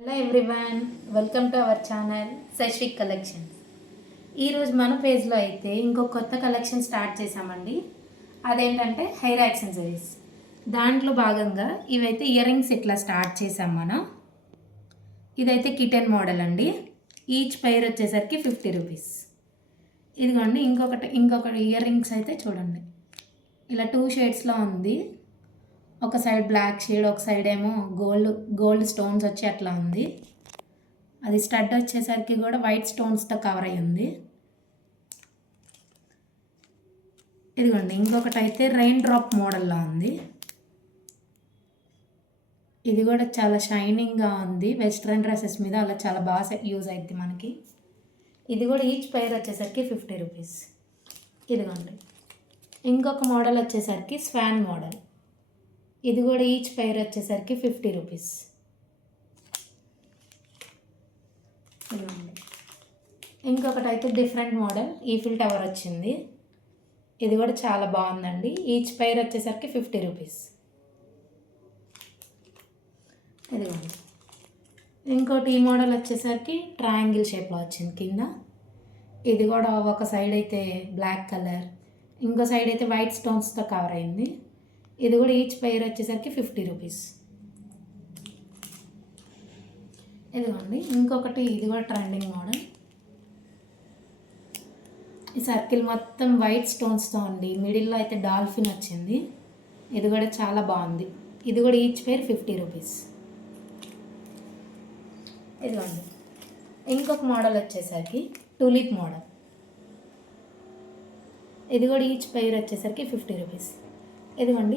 Hello everyone, welcome to our channel Shashik collections. ఈరోజు మన పేజ్లో అయితే ఇంకో కొత్త కలెక్షన్ స్టార్ట్ చేసామండి. అదేంటంటే హెయిర్ యాక్సెసరీస్. దాంట్లో భాగంగా ఇవైతే ఇయర్ రింగ్స్ ఇట్లా స్టార్ట్ చేసాం మనం. ఇదైతే కిటెన్ మోడల్ అండి. ఈచ్ పైర్ వచ్చేసరికి 50 రూపీస్. ఇదిగోండి ఇంకొకటి ఇయర్ రింగ్స్ అయితే చూడండి, ఇలా 2 షేడ్స్లో ఉంది. ఒక సైడ్ బ్లాక్ షేడ్, ఒక సైడ్ ఏమో గోల్డ్ స్టోన్స్ వచ్చి అట్లా ఉంది. అది స్టడ్ వచ్చేసరికి కూడా వైట్ స్టోన్స్తో కవర్ అయ్యి ఉంది. ఇదిగోండి ఇంకొకటి అయితే రెయిన్ డ్రాప్ మోడల్లో ఉంది. ఇది కూడా చాలా షైనింగ్గా ఉంది. వెస్ట్రన్ డ్రెస్సెస్ మీద అలా చాలా బాగా యూజ్ అవుతుంది మనకి. ఇది కూడా ఈచ్ పైర్ వచ్చేసరికి 50 రూపీస్. ఇదిగోండి ఇంకొక మోడల్ వచ్చేసరికి స్వాన్ మోడల్. ఇది కూడా ఈచ్ పైర్ వచ్చేసరికి 50 రూపీస్. ఇంకొకటి అయితే డిఫరెంట్ మోడల్ ఈఫిల్ టవర్ వచ్చింది. ఇది కూడా చాలా బాగుందండి. ఈచ్ పైర్ వచ్చేసరికి 50 రూపీస్. ఇదిగోండి ఇంకోటి ఈ మోడల్ వచ్చేసరికి ట్రయాంగిల్ షేప్లో వచ్చింది కింద. ఇది కూడా ఒక సైడ్ అయితే బ్లాక్ కలర్, ఇంకో సైడ్ అయితే వైట్ స్టోన్స్తో కవర్ అయింది. ఇది కూడా ఈచ్ పైర్ వచ్చేసరికి 50 రూపీస్. ఇదిగోండి ఇంకొకటి, ఇది కూడా ట్రెండింగ్ మోడల్. ఈ సర్కిల్ మొత్తం వైట్ స్టోన్స్తో ఉంది. మిడిల్లో అయితే డాల్ఫిన్ వచ్చింది. ఇది కూడా చాలా బాగుంది. ఇది కూడా ఈచ్ పైర్ 50 రూపీస్. ఇదిగోండి ఇంకొక మోడల్ వచ్చేసరికి టూలిప్ మోడల్. ఇది కూడా ఈచ్ పైర్ వచ్చేసరికి 50 రూపీస్. ఇదిగోండి